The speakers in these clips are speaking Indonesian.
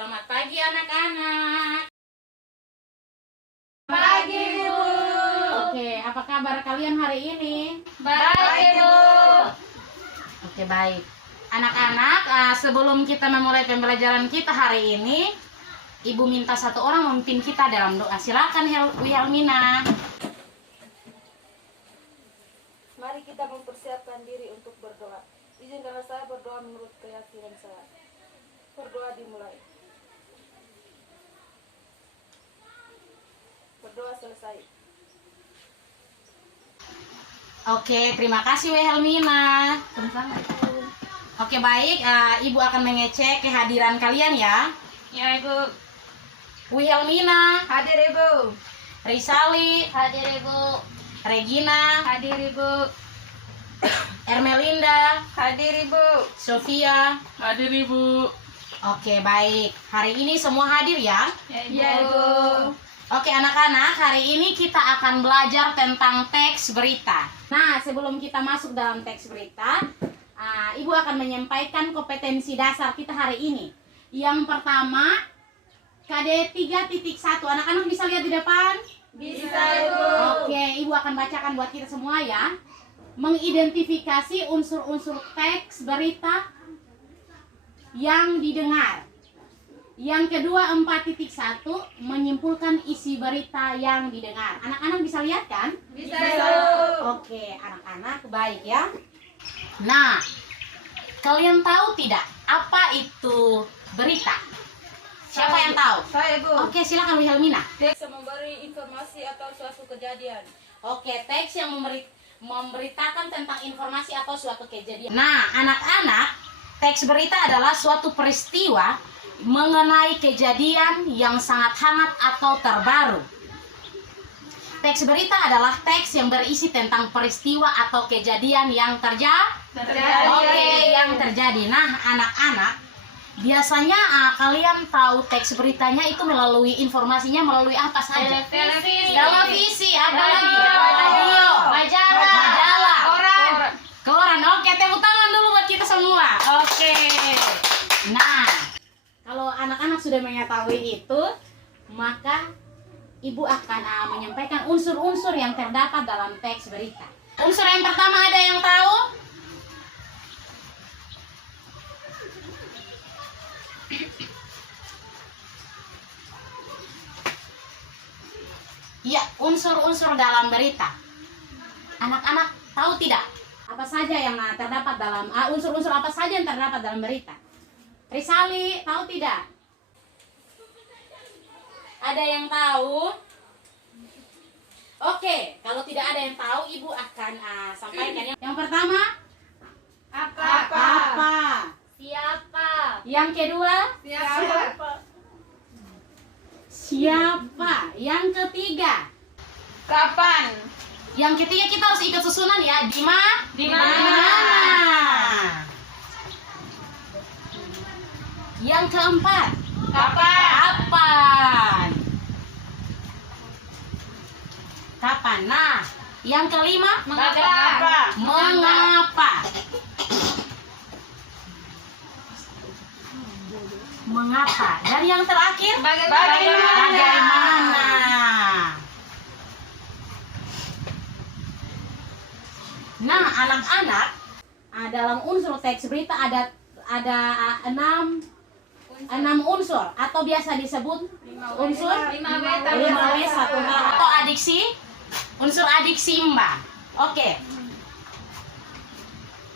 Selamat pagi anak-anak. Pagi, Bu. Oke, apa kabar kalian hari ini? Baik, Bu. Oke, baik. Anak-anak, sebelum kita memulai pembelajaran kita hari ini, Ibu minta satu orang memimpin kita dalam doa. Silakan, Helmina. Mari kita mempersiapkan diri untuk berdoa. Izinkanlah saya berdoa menurut keyakinan saya. Berdoa dimulai. Berdoa selesai. Oke, terima kasih Helmina. Oke, baik. Ibu akan mengecek kehadiran kalian ya. Ya, Ibu. Helmina, Hadir, Ibu. Risali, Hadir, Ibu. Regina, Hadir, Ibu. Ermelinda, Hadir, Ibu. Sofia. Hadir, Ibu. Oke, baik. Hari ini semua hadir ya. Ya, Ibu. Oke anak-anak, hari ini kita akan belajar tentang teks berita. Nah, sebelum kita masuk dalam teks berita, Ibu akan menyampaikan kompetensi dasar kita hari ini. Yang pertama, KD 3.1. Anak-anak bisa lihat di depan? Bisa, Ibu. Oke, Ibu akan bacakan buat kita semua ya. Mengidentifikasi unsur-unsur teks berita yang didengar. Yang kedua 4.1, menyimpulkan isi berita yang didengar. Anak-anak bisa lihat kan? Bisa, Ibu. Oke, anak-anak baik ya. Nah, kalian tahu tidak apa itu berita? Siapa yang tahu? Saya, Ibu. Oke, silakan Wilhelmina. Teks yang memberi informasi atau suatu kejadian. Oke, teks yang memberitakan tentang informasi atau suatu kejadian. Nah, anak-anak, teks berita adalah suatu peristiwa mengenai kejadian yang sangat hangat atau terbaru. Teks berita adalah teks yang berisi tentang peristiwa atau kejadian yang Terjadi. Oke, yang terjadi. Nah, anak-anak, biasanya kalian tahu teks beritanya itu melalui informasinya melalui apa saja? Televisi, apa lagi? Radio, majalah, koran. Oke, tepuk tangan dulu buat kita semua. Oke. Nah, kalau anak-anak sudah mengetahui itu, maka Ibu akan menyampaikan unsur-unsur yang terdapat dalam teks berita. Unsur yang pertama ada yang tahu? Ya, unsur-unsur dalam berita. Anak-anak tahu tidak? Apa saja yang terdapat dalam unsur-unsur apa saja yang terdapat dalam berita? Risali, tahu tidak? Ada yang tahu? Oke, kalau tidak ada yang tahu, Ibu akan sampaikan. Yang pertama, apa? Siapa? Yang kedua, siapa? Yang ketiga, Kapan? yang ketiga kita harus ikut susunan ya. Di mana? Yang keempat, kapan? Nah, yang kelima, mengapa? Dan yang terakhir, bagaimana? Nah, anak-anak, dalam unsur teks berita ada enam unsur atau biasa disebut unsur 5W1H atau adiksi, unsur adiksi Mbak. Oke.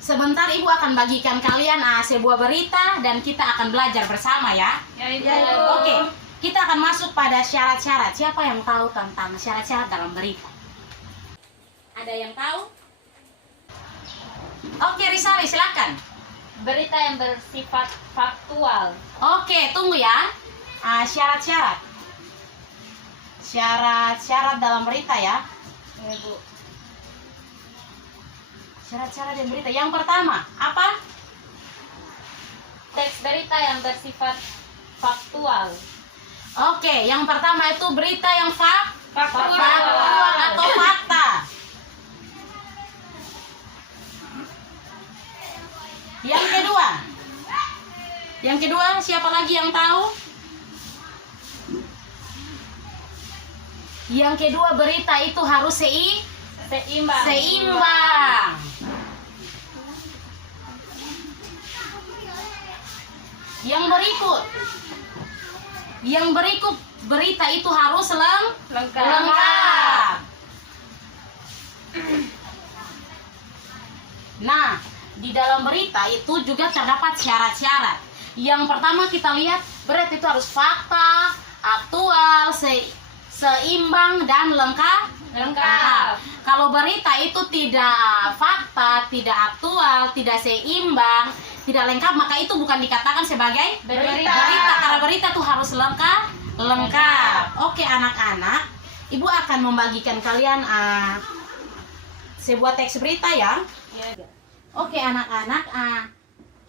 Sebentar Ibu akan bagikan kalian sebuah berita dan kita akan belajar bersama ya. Ya, Ibu. Oke, kita akan masuk pada syarat-syarat. Siapa yang tahu tentang syarat-syarat dalam berita? Ada yang tahu? Oke, Risali silakan. Berita yang bersifat faktual. Oke, tunggu ya. Syarat-syarat. Syarat-syarat dalam berita ya. Ya, Bu. Syarat-syarat dalam berita. Yang pertama, apa? Teks berita yang bersifat faktual. Oke, yang pertama itu berita yang Faktual. faktual atau fakta. Yang kedua, siapa lagi yang tahu? Yang kedua, berita itu harus Seimbang. seimbang. Yang berikut, berita itu harus lengkap. Nah, di dalam berita itu juga terdapat syarat-syarat. Yang pertama kita lihat, berita itu harus fakta, aktual, seimbang, dan lengkap. Kalau berita itu tidak fakta, tidak aktual, tidak seimbang, tidak lengkap, maka itu bukan dikatakan sebagai Berita. Karena berita itu harus lengkap. Oke anak-anak, ibu akan membagikan kalian sebuah teks berita ya. Oke anak-anak,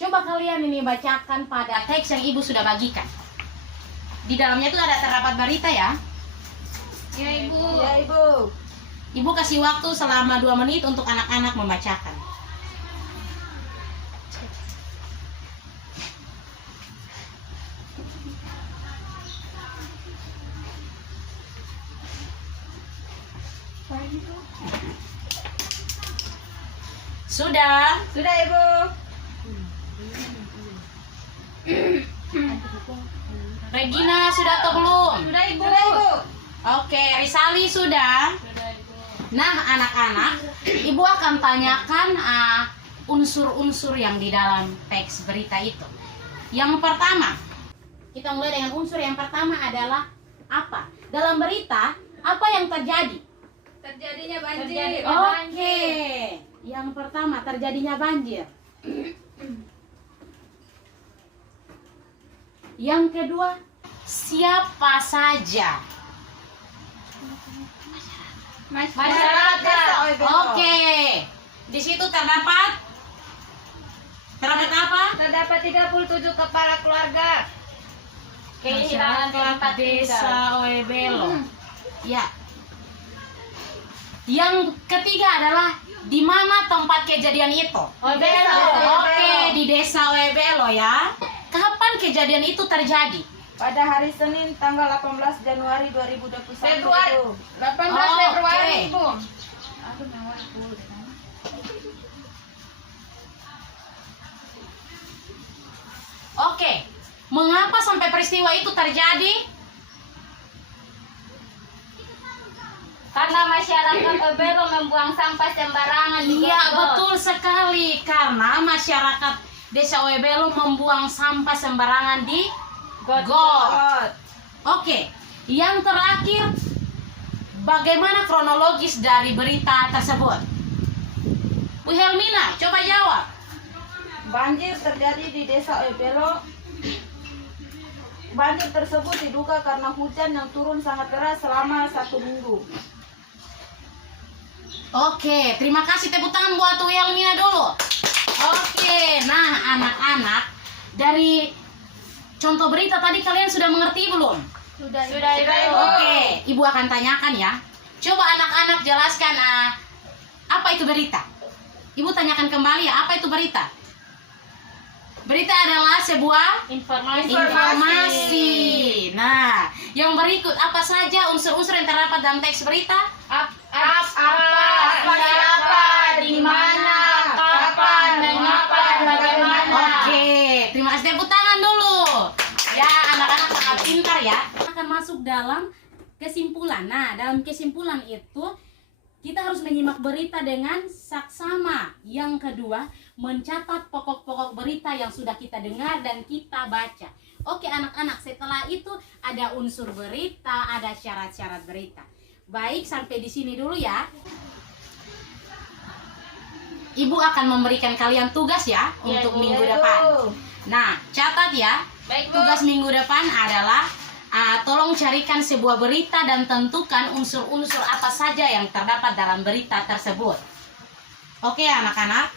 coba kalian ini bacakan pada teks yang ibu sudah bagikan. Di dalamnya itu ada terdapat berita ya. Ya Ibu. Ya Ibu. Ibu kasih waktu selama 2 menit untuk anak-anak membacakan. Sudah? Sudah Ibu. Regina sudah atau belum? Sudah Ibu. Sudah Ibu. Oke, Risali sudah. Sudah Ibu. Nah, anak-anak, ibu akan tanyakan unsur-unsur yang di dalam teks berita itu. Yang pertama, kita mulai dengan unsur yang pertama adalah apa? Dalam berita, apa yang terjadi? Terjadinya banjir. Terjadi- Oke, yang pertama terjadinya banjir. Yang kedua, siapa saja? Masyarakat. Oke, di situ terdapat apa? Terdapat 37 kepala keluarga. Kehilangan perangkat Desa Oebelo. Ya. Yang ketiga adalah di mana tempat kejadian itu? Oebelo. Oke, di Desa Oebelo ya. Kapan kejadian itu terjadi? Pada hari Senin tanggal 18 Januari 2021. Februari. Ibu. 18 Oh, Februari oke. Ibu. Oke. Mengapa sampai peristiwa itu terjadi? Karena masyarakat Oebelo membuang sampah sembarangan di Iya, got-got. betul sekali. Karena masyarakat Desa Oebelo membuang sampah sembarangan di got. God. Oke, yang terakhir, bagaimana kronologis dari berita tersebut? Bu Helmina, coba jawab. Banjir terjadi di Desa Oebelo. Banjir tersebut diduga karena hujan yang turun sangat deras selama 1 minggu. Oke, terima kasih, tepuk tangan buat Bu Helmina dulu. Oke, nah anak-anak, dari contoh berita tadi kalian sudah mengerti belum? Sudah Ibu. Oke, ibu akan tanyakan ya. Coba anak-anak jelaskan apa itu berita. Ibu tanyakan kembali ya, apa itu berita? Berita adalah sebuah informasi. Nah, yang berikut apa saja unsur-unsur yang terdapat dalam teks berita? Siapa, di mana, kapan, mengapa, dan bagaimana. Oke, terima kasih, tepuk tangan dulu. Ya, anak-anak sangat pintar ya. Akan masuk dalam kesimpulan. Nah, dalam kesimpulan itu kita harus menyimak berita dengan saksama. Yang kedua, mencatat pokok-pokok berita yang sudah kita dengar dan kita baca. Oke anak-anak, setelah itu ada unsur berita, ada syarat-syarat berita. Baik, sampai di sini dulu ya. Ibu akan memberikan kalian tugas ya untuk Ibu. minggu depan. Nah, catat ya. Baik, Bu. Tugas minggu depan adalah tolong carikan sebuah berita dan tentukan unsur-unsur apa saja yang terdapat dalam berita tersebut. Oke anak-anak,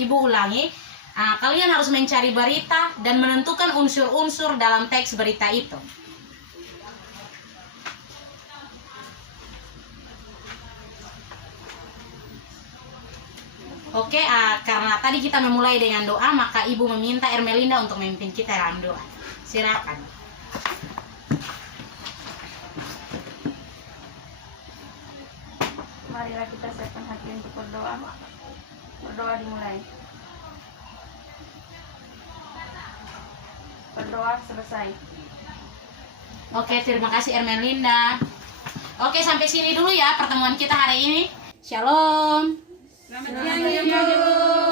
ibu ulangi. Kalian harus mencari berita dan menentukan unsur-unsur dalam teks berita itu. Oke, karena tadi kita memulai dengan doa, maka ibu meminta Ermelinda untuk memimpin kita dalam doa. Silakan. Marilah kita siapkan hati untuk berdoa. Berdoa dimulai. Berdoa selesai. Oke, terima kasih Ermelinda. Oke, sampai sini dulu ya pertemuan kita hari ini. Shalom. Selamat siang.